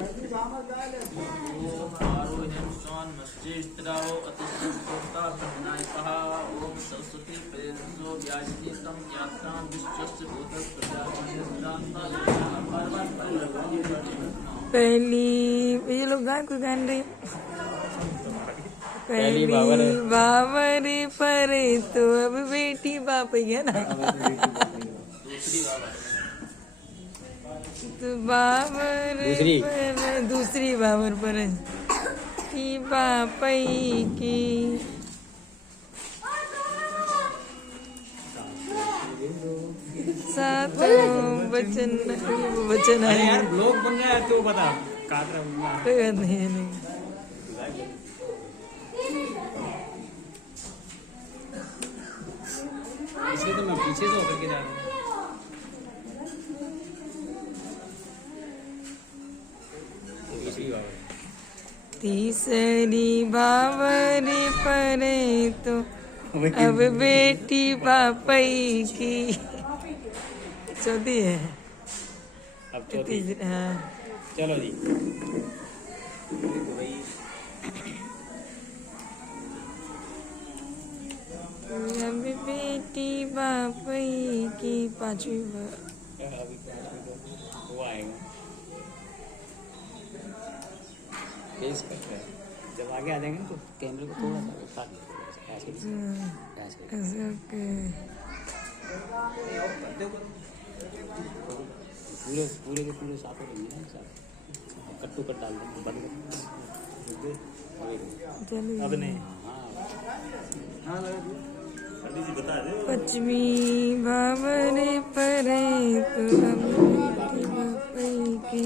ओम सरस्वती प्रेरसो व्याजनी तम यात्रां विश्वस्य भूतस्य पहली ये लोग गान कोई गान रहे पहली बाबर परे तो अब बेटी बाप है ना तो बाबर दूसरी बाबर पर की बापई की सात बचन बचन है यार लोग बन रहा है तो बता काट रहा हूँ कोई बात नहीं इसलिए तो मैं पीछे से होकर के जा रहा हूँ। तीसरी बावरी परे तो अब बेटी बापई की चौथी है अब चौथी हाँ चलो जी अब बेटी बापई की पांचवी अभी वो आएगा पेश कर रहा है जब आगे आ जाएंगे तो कैमरे को थोड़ा सा उठा ऐसे पूरे पूरे के पूरे साथ हो रही है ना कट्टू कट डाल देंगे बंद अब नहीं हाँ पचमी बाबरे परे तो अब बेटी बापई की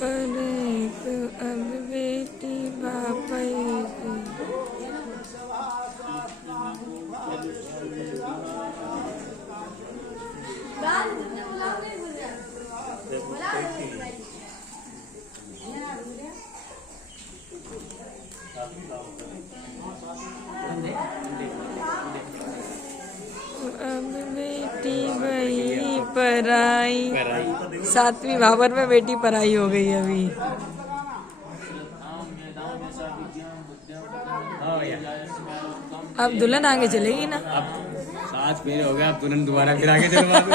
परे तो अब बेटी बापई की अब बेटी बई पराई सातवीं भावर में बेटी पराई हो गई अभी अब दुल्हन आगे चलेगी ना अब 7 फेरे हो गया अब तुरंत दोबारा फिर आगे चलवा दो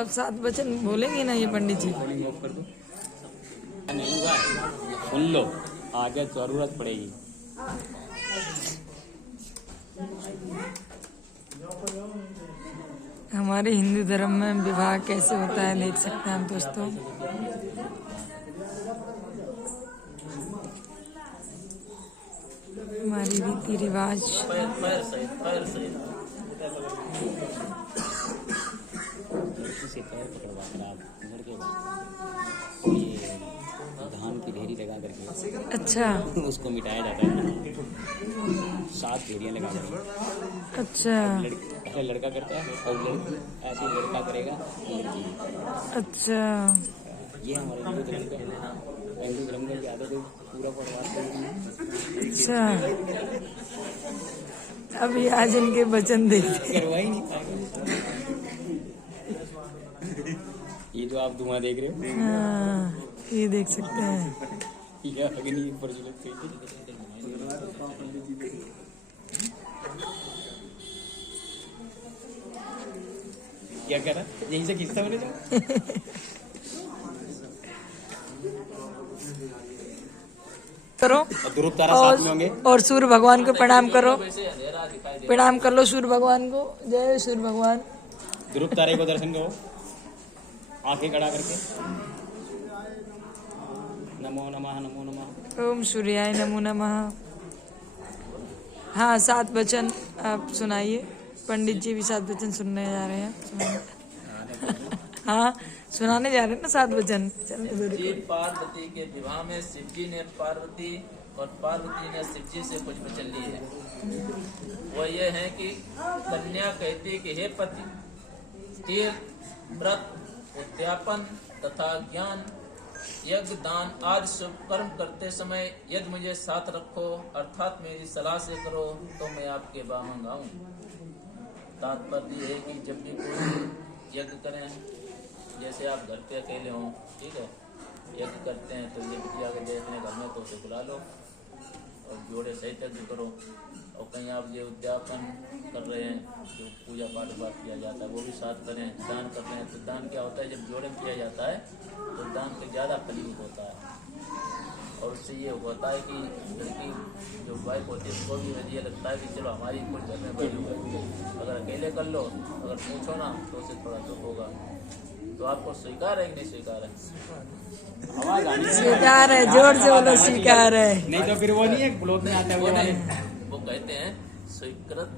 अब 7 वचन बोलेंगे ना ये पंडित जी नहीं हुआ सुन लो आगे जरूरत पड़ेगी हमारे हिंदू धर्म में विवाह कैसे होता है देख सकते हैं आप दोस्तों हमारी रीति रिवाज से पैर पकड़वा कर आप लड़के ये धान की ढेरी लगा करके अच्छा उसको मिटाया जाता है 7 ढेरियाँ लगा करके अच्छा पहले लड़का करता है और ऐसे लड़का करेगा लड़की अच्छा ये हमारे हिंदू धर्म का आदत है पूरा परिवार अच्छा अभी आज इनके वचन देखते करवा ही नहीं पाएगा ये जो आप धुआं देख रहे हो हाँ ये देख सकते हैं यह अग्नि प्रज्वलित क्या कह रहा यहीं से खींचता मैंने करो ध्रुव तारा साथ में होंगे और सूर्य भगवान को प्रणाम करो प्रणाम कर लो सूर्य भगवान को जय सूर्य भगवान ध्रुव तारे को दर्शन करो आंखें खड़ा करके नमो नमः नमो नमः ओम सूर्याय नमो नमः हाँ 7 वचन आप सुनाइए पंडित जी भी 7 वचन सुनने जा रहे हैं हाँ सुनाने जा रहे हैं ना 7 वचन चलिए शिव पार्वती के विवाह में शिव जी ने पार्वती और पार्वती ने शिव जी से कुछ वचन लिए हैं। वो ये है कि कन्या कहती कि हे पति, तीर्थ व्रत उद्यापन तथा ज्ञान यज्ञ दान आदि शुभ कर्म करते समय यदि मुझे साथ रखो अर्थात मेरी सलाह से करो तो मैं आपके बामंग आऊं। तात्पर्य है कि जब भी कोई यज्ञ करें, जैसे आप घर पे अकेले हों, ठीक है, यज्ञ करते हैं तो ये बिटिया के देखने घर में तो उसे बुला लो और जोड़े सहित यज्ञ करो। और कहीं आप ये उद्यापन कर रहे हैं, जो पूजा पाठ बात किया जाता है वो भी साथ करें। दान कर रहे हैं तो दान क्या होता है, जब जोड़े में किया जाता है तो दान का ज़्यादा फलीभूत होता है। और उससे ये होता है कि लड़की जो वाइफ होती है उसको भी ये लगता है कि चलो हमारी कुछ घर में वैल्यू है। अगर अकेले कर लो, अगर पूछो ना तो उससे थोड़ा दुख होगा। तो आपको स्वीकार है कि नहीं स्वीकार है? आवाज आनी है। स्वीकार है, जोर से बोलो स्वीकार है। नहीं तो फिर वो नहीं है ब्लॉग में आता है वो वाले। वो कहते हैं स्वीकृत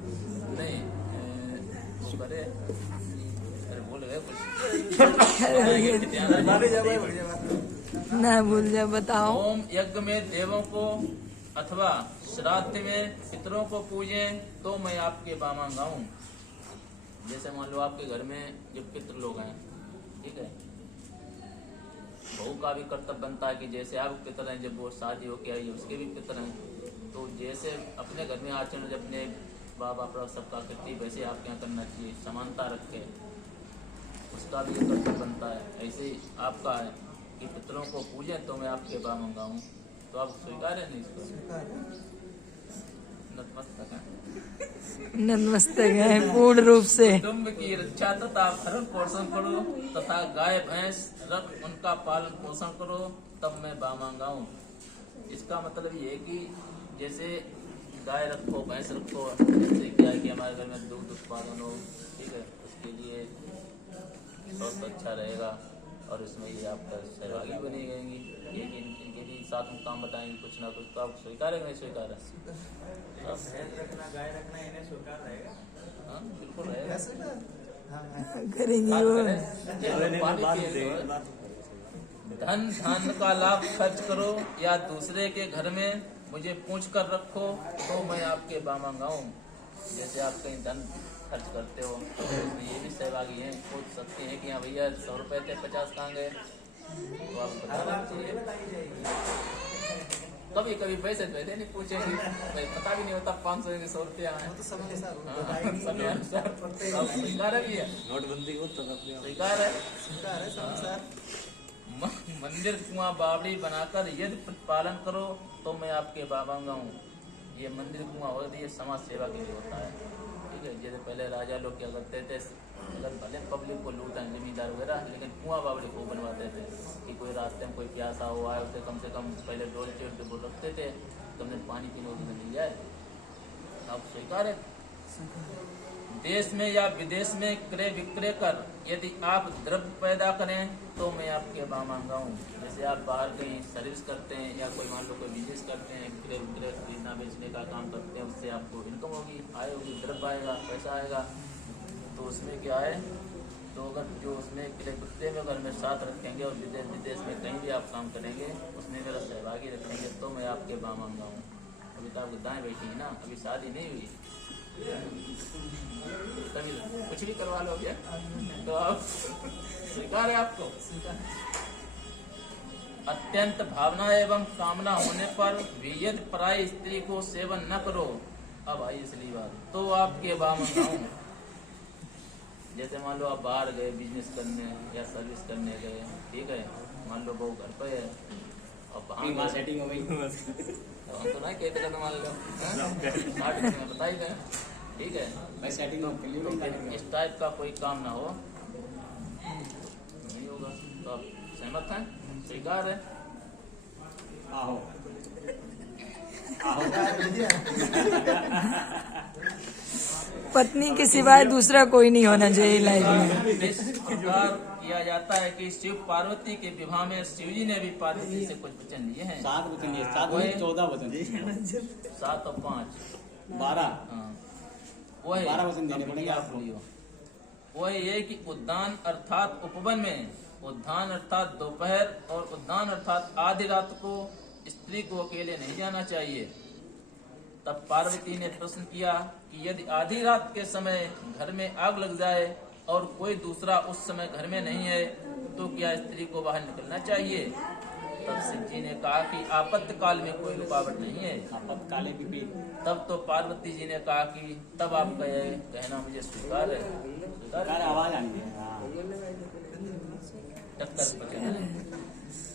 नहीं, वो करे, अरे बोल गए कुछ ना भूल जा, बताओ। ओम यज्ञ में देवों को अथवा श्राद्ध में पितरों को पूजे तो मैं आपके बामंग आऊं। जैसे मान लो आपके घर में जो पितृ लोग हैं, ठीक है, बहू का भी कर्तव्य बनता है कि जैसे आप पितर हैं, जब वो शादी होके आई है उसके भी पितर हैं। तो जैसे अपने घर में आचरण जब अपने बाप बाप सबका करती वैसे आपके यहाँ करना चाहिए, समानता रख के, उसका भी कर्तव्य बनता है। ऐसे ही आपका है कि पितरों को पूजे तो मैं आपके बामंग आऊं। तो आप स्वीकार है नहीं इसको? नतमस्तक है, नतमस्तक है पूर्ण रूप से। कुटुंब की रक्षा तथा भरण पोषण करो तथा गाय भैंस रख उनका पालन पोषण करो तब मैं बामंग आऊं। इसका मतलब ये है कि जैसे गाय रखो, भैंस रखो, जैसे क्या है कि हमारे घर में दूध उत्पादन हो, ठीक है, उसके लिए स्वास्थ्य अच्छा रहेगा और इसमें ये आपका सहभागी बनी रहेंगी। ये इनके भी साथ में काम बताएंगे कुछ ना कुछ। तो आप स्वीकार है नहीं स्वीकार है? गाय रखना इन्हें स्वीकार रहेगा। हाँ बिल्कुल रहेगा, करेंगे वो। धन धान का लाभ खर्च करो या दूसरे के घर में मुझे पूछ कर रखो तो मैं आपके बामंग आऊं। जैसे आप कहीं धन खर्च करते हो तो उसमें ये भी सहभागी हैं, पूछ सकते हैं कि हाँ भैया 100 रुपए थे 50 कहाँ गए, तो आप बताना चाहिए। कभी कभी पैसे वैसे नहीं पूछेंगे, पता भी नहीं होता 500 के 100 रुपया है। स्वीकार है भैया? नोटबंदी हो तो स्वीकार है। मंदिर कुआं बावड़ी बनाकर यदि पालन करो तो मैं आपके बामंग आऊं। ये मंदिर कुआं होता है, ये समाज सेवा के लिए होता है, ठीक है। जैसे पहले राजा लोग क्या करते थे, अगर भले पब्लिक को लूटा जमींदार वगैरह, लेकिन कुआं बावड़ी को बनवाते थे कि कोई रास्ते में कोई प्यासा हुआ है उसे कम से कम पहले डोल चेड़ के बोल रखते थे तो हमने पानी पीने को मिल जाए। आप स्वीकार है? देश में या विदेश में क्रय विक्रय कर यदि आप द्रव्य पैदा करें तो मैं आपके बामंग आऊं। जैसे आप बाहर कहीं सर्विस करते हैं या कोई मान लो कोई बिजनेस करते हैं, क्रय विक्रय खरीदना बेचने का काम करते हैं, उससे आपको इनकम होगी, आय होगी, द्रव्य आएगा, पैसा आएगा। तो उसमें क्या है, तो अगर जो उसमें क्रय विक्रय में अगर मैं साथ रखेंगे और विदेश में कहीं भी आप काम करेंगे उसमें मेरा सहभागी रखेंगे तो मैं आपके बामंग आऊं। अभी तो आपको दाएँ बैठी है ना, अभी शादी नहीं हुई, कभी कुछ भी करवा लो क्या, तो आप स्वीकार है आपको? अत्यंत भावना एवं कामना होने पर भी यदि पराई स्त्री को सेवन न करो, अब आई इसलिए बात, तो आपके बामंग आऊं। जैसे मान लो आप बाहर गए बिजनेस करने या सर्विस करने गए, ठीक है, मान लो बहू घर पे है और वहाँ सेटिंग हो गई, हम तो नहीं कहते तो मान लो बताई गए, ठीक है, भाई सेटिंग इस टाइप का कोई काम ना हो नहीं होगा। तो आप सहमत हैं? स्वीकार है? आहो पत्नी के सिवाय दूसरा कोई नहीं होना चाहिए लाइफ में। किया जाता है कि शिव पार्वती के विवाह में शिव जी ने भी पार्वती से कुछ वचन लिए हैं। 7 वचन लिए, 7 में 14 वचन, 7 और 5 12, वो है 12 वचन देने पड़ेंगे आप बोलियो। वो ये कि उद्यान अर्थात उपवन में, उद्यान अर्थात दोपहर और उद्यान अर्थात आधी रात को स्त्री को अकेले नहीं जाना चाहिए। तब पार्वती ने प्रश्न किया कि यदि आधी रात के समय घर में आग लग जाए और कोई दूसरा उस समय घर में नहीं है तो क्या स्त्री को बाहर निकलना चाहिए? तब शिव जी ने कहा कि आपातकाल में कोई रुकावट नहीं है। आपातकाल भी। तब तो पार्वती जी ने कहा कि तब आपका यह कहना मुझे स्वीकार है। स्वीकार आवाज आनी है। हाँ।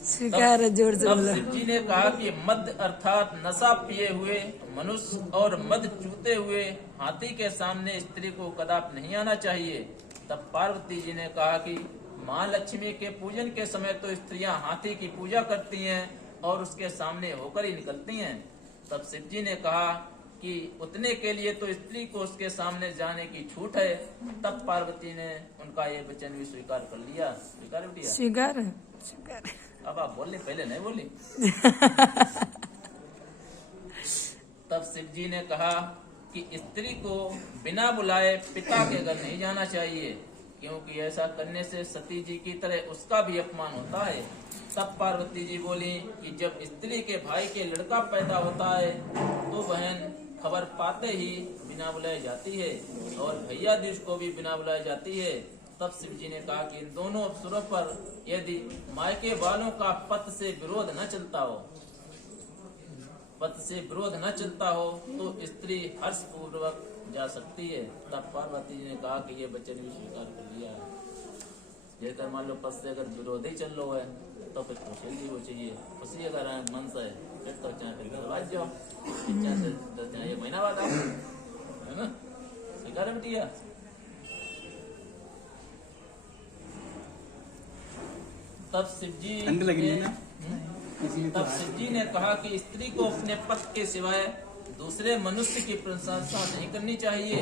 स्वीकार है, जोर से तब बोलो। शिव जी ने कहा कि मद अर्थात नशा पिए हुए मनुष्य और मद चूते हुए हाथी के सामने स्त्री को कदापि नहीं आना चाहिए। तब पार्वती जी ने कहा कि माँ लक्ष्मी के पूजन के समय तो स्त्रियां हाथी की पूजा करती हैं और उसके सामने होकर ही निकलती हैं। तब शिव जी ने कहा कि उतने के लिए तो स्त्री को उसके सामने जाने की छूट है। तब पार्वती ने उनका ये वचन भी स्वीकार कर लिया। स्वीकार किया। स्वीकार है, स्वीकार है। अब आप बोले, पहले नहीं बोली। तब शिव जी ने कहा कि स्त्री को बिना बुलाए पिता के घर नहीं जाना चाहिए, क्योंकि ऐसा करने से सती जी की तरह उसका भी अपमान होता है। तब पार्वती जी बोली कि जब स्त्री के भाई के लड़का पैदा होता है तो बहन खबर पाते ही बिना बुलाए जाती है और भैया दूज को भी बिना बुलाए जाती है। तब शिव जी ने कहा कि इन दोनों अवसरों पर यदि मायके वालों का पति से विरोध न चलता हो तो स्त्री हर्ष पूर्वक जा सकती है। तब पार्वती जी ने कहा कि ये वचन भी स्वीकार कर लिया है। जैसे मान लो पति से अगर विरोध ही चल रहा है तो फिर खुशी भी हो चाहिए। खुशी अगर मन से फिर तो चाहे जाओ, चाहे महीना बाद आओ, है ना? स्वीकार किया। तब शिव जी ने कहा कि स्त्री को अपने पति के सिवाय दूसरे मनुष्य की प्रशंसा नहीं करनी चाहिए।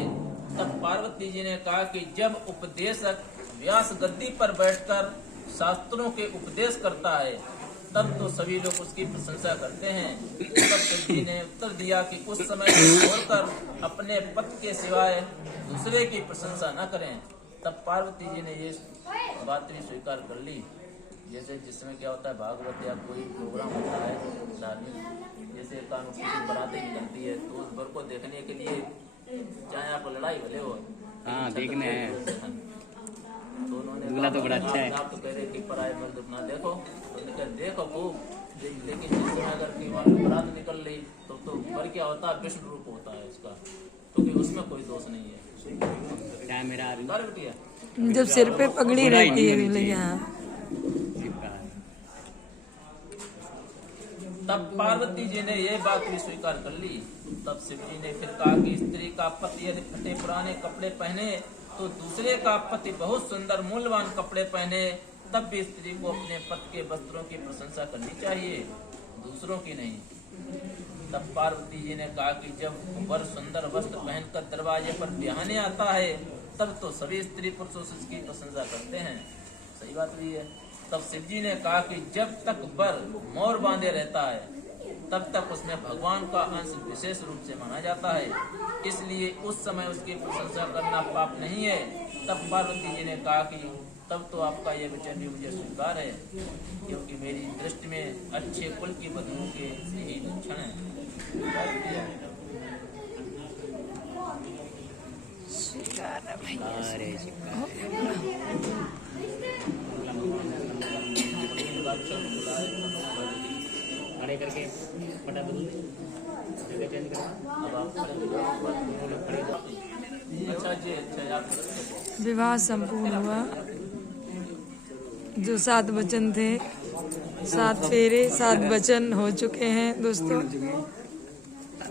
तब पार्वती जी ने कहा कि जब उपदेशक व्यास गद्दी पर बैठकर शास्त्रों के उपदेश करता है तब तो सभी लोग उसकी प्रशंसा करते हैं। तब शिव जी ने उत्तर दिया कि उस समय छोड़कर अपने पति के सिवाय दूसरे की प्रशंसा न करें। तब पार्वती जी ने ये बात भी स्वीकार कर ली। जैसे जिसमें क्या होता है, भागवत या कोई प्रोग्राम होता है धार्मिक, जैसे कानून की बरातें निकलती है तो उस बर को देखने के लिए चाहे आप लड़ाई भले हो, हाँ देखने हैं तो उन्होंने दूल्हा तो बड़ा अच्छा है। आप तो कह रहे कि पराये मर्द अपना देखो, तो देखो वो, लेकिन जिस समय अगर की वहाँ बरात निकल रही तो बर क्या होता है, विष्णु रूप होता है उसका, क्योंकि उसमें कोई दोष नहीं है। मेरा जब सिर पे पगड़ी रहती है। तब पार्वती जी ने ये बात भी स्वीकार कर ली। तब शिव जी ने फिर कहा कि स्त्री का पति यदि फटे पुराने कपड़े पहने तो दूसरे का पति बहुत सुंदर मूल्यवान कपड़े पहने तब भी स्त्री को अपने पति के वस्त्रों की प्रशंसा करनी चाहिए, दूसरों की नहीं। तब पार्वती जी ने कहा कि जब वर सुंदर वस्त्र पहनकर दरवाजे पर बिहाने आता है तब तो सभी स्त्री पुरुष उसकी प्रशंसा करते हैं। सही बात भी है। तब शिव जी ने कहा कि जब तक वर मोर बांधे रहता है तब तक उसमें भगवान का अंश विशेष रूप से माना जाता है, इसलिए उस समय उसकी प्रशंसा करना पाप नहीं है। तब पार्वती जी ने कहा कि तब तो आपका ये वचन भी मुझे स्वीकार है, क्योंकि मेरी दृष्टि में अच्छे कुल की वधुओं के यही लक्षण है। खड़े करके फटा बदल जगह चेंज करो। अब आप अच्छा जी, अच्छा आप विवाह संपूर्ण हुआ। जो 7 वचन थे, 7 फेरे 7 वचन हो चुके हैं दोस्तों।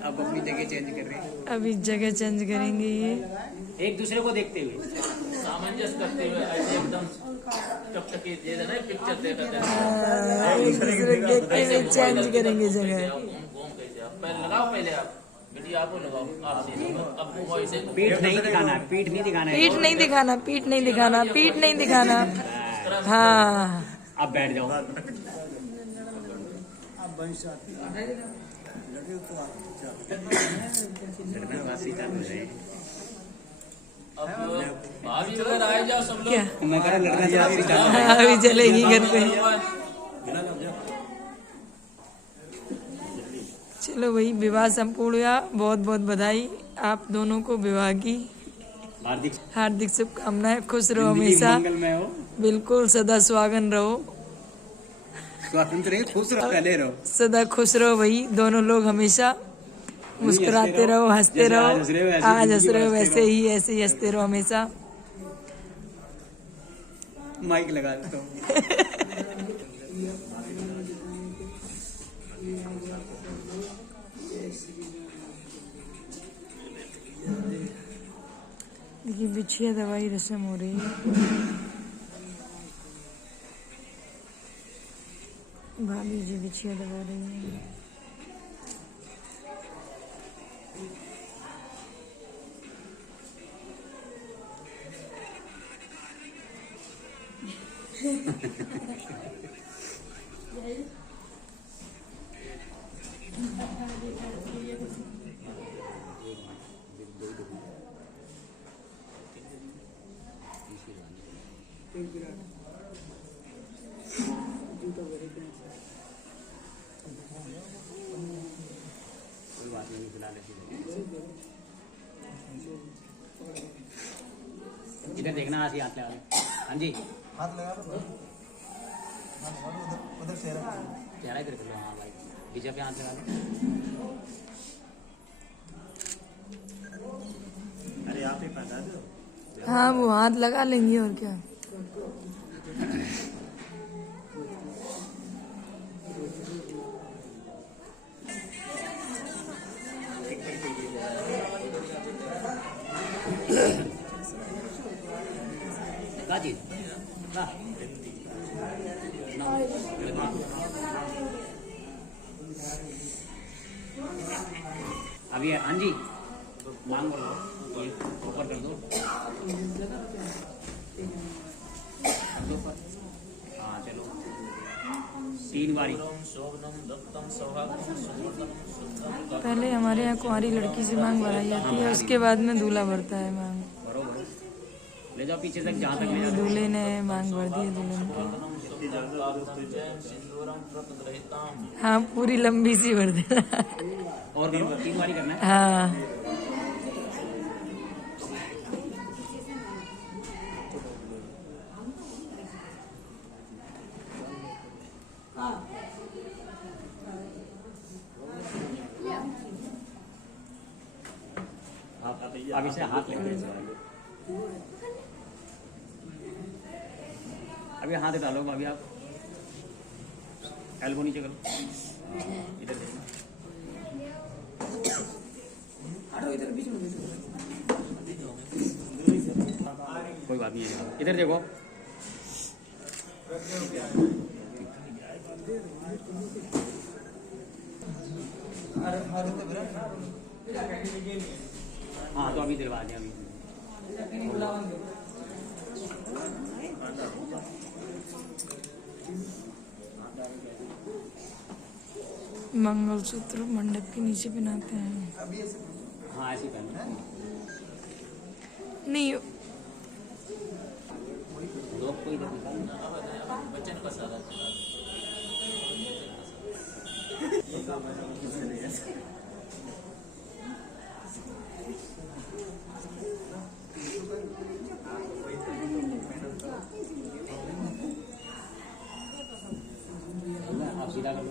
अब अपनी जगह चेंज कर रहे हैं। अभी जगह चेंज करेंगे ये एक दूसरे को देखते हुए, सामंजस्य करते हुए, ऐसे एकदम टकटकी दे देना, पिक्चर देखते एक दूसरे को देखते हुए चेंज करेंगे जगह। पहले लगाओ, पहले आप बेटी आपको लगाओ, आप अब घूमो इसे। पीठ नहीं दिखाना, पीठ नहीं दिखाना, पीठ नहीं दिखाना, पीठ नहीं दिखाना, पीठ नहीं दिखाना। हाँ, अब बैठ जाओ। अब भाभी वगैरह आए जाओ सब लोग। क्या मैं कह रहा लड़का अभी चलेगी घर पे। चलो भाई, विवाह संपूर्ण हुआ। बहुत बहुत बधाई आप दोनों को विवाह की। हार्दिक शुभकामनाएं। खुश रहो हमेशा, मंगलमय हो, बिल्कुल सदा सुहागन रहो, स्वतंत्र खुश रहो, पहले रहो, सदा खुश रहो भाई। दोनों लोग हमेशा मुस्कुराते रहो, हंसते रहो। आज हंस रहे हो वैसे ही, ऐसे ही हंसते रहो हमेशा। माइक लगा देता हूँ। देखिए बिछिया दवाई रस्म हो रही है। भाभी जी बिछिया दबा रही है। इधर देखना, हाथ लगा लो। हाँ जी, हाथ लगा लो, उधर चेहरा चेहरा इधर कर लो। हाँ भाई, पीछे पे हाथ लगा लो। अरे आप ही पता दो। हाँ वो हाथ लगा लेंगे और क्या। अभी हाँ जी, मांग बोलो, ये ऊपर कर दो, हाँ चलो 3 बारी। पहले हमारे यहाँ कुंवारी लड़की से मांग भराई जाती है, उसके बाद में दूल्हा भरता है मांग। बरोबर, ले जाओ पीछे तक, जहाँ तक ले जाओ। दूल्हे ने मांग भर दी है दुल्हन की। हाँ पूरी लंबी सी भर देना। और करो, 3 बारी करना है। हाँ अब इसे हाथ लेंगे, अभी हाथ डालो। अभी आप एल्बो नीचे करो, इधर देखना, इधर बीच में कोई बात नहीं है, इधर देखो। हाँ तो अभी दिलवा दें। अभी मंगलसूत्र मंडप के नीचे पहनाते हैं। हाँ ऐसे पहनना नहीं लोग कोई बच्चन का सारा आप सीधा कर लो।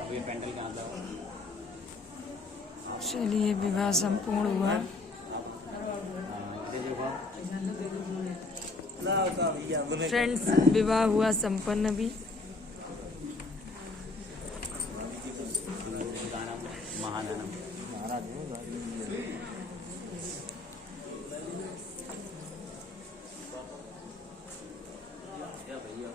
अभी पेंडल कहाँ था? चलिए विवाह संपूर्ण हुआ। फ्रेंड्स विवाह हुआ संपन्न भी। महादानम भैया